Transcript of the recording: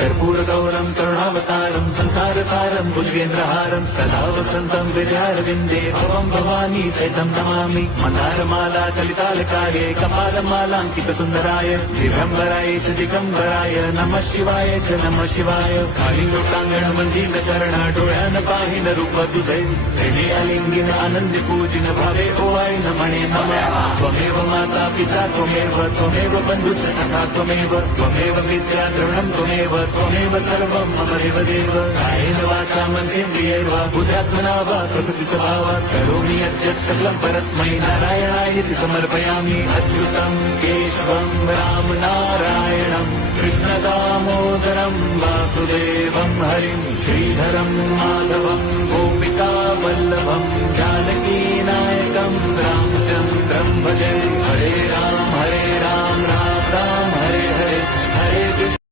कर्पूरगौरं करुणावतारं संसारसारं भुजगेन्द्रहारं सदा वसन्तं विद्यारविन्दे भवं भवानी सहितं नमामि मन्दारमाला कलितालकाये कपालमालाङ्कितसुन्दराय दिगम्बराय च दिगम्बराय नमः शिवाय च नमः शिवाय कालिंगोटांगण मंदिर चरण डोळ्यान पाहिन रूप तुझे प्रेमे अलिंगिन आनंदी पूजिन भावे ओवाळीन म्हणे नमः त्वमेव माता पिता त्वमेव बंधुश्च सखा त्वमेव विद्या द्रवणं त्वमेव सर्वं मम देव कायेन वाचा मनसेन्द्रियैर्वा बुद्ध्यात्मना वा प्रकृति स्वभावात् करोमि यद्यत् सकलं परस्मै नारायणायति समर्पयामि अच्युतं केशवं राम नारायणं कृष्णदामोदरं वासुदेवं हरिं श्रीधरं माधवं गोपिका वल्लभं जानकी नायकं रामचन्द्रं भजे।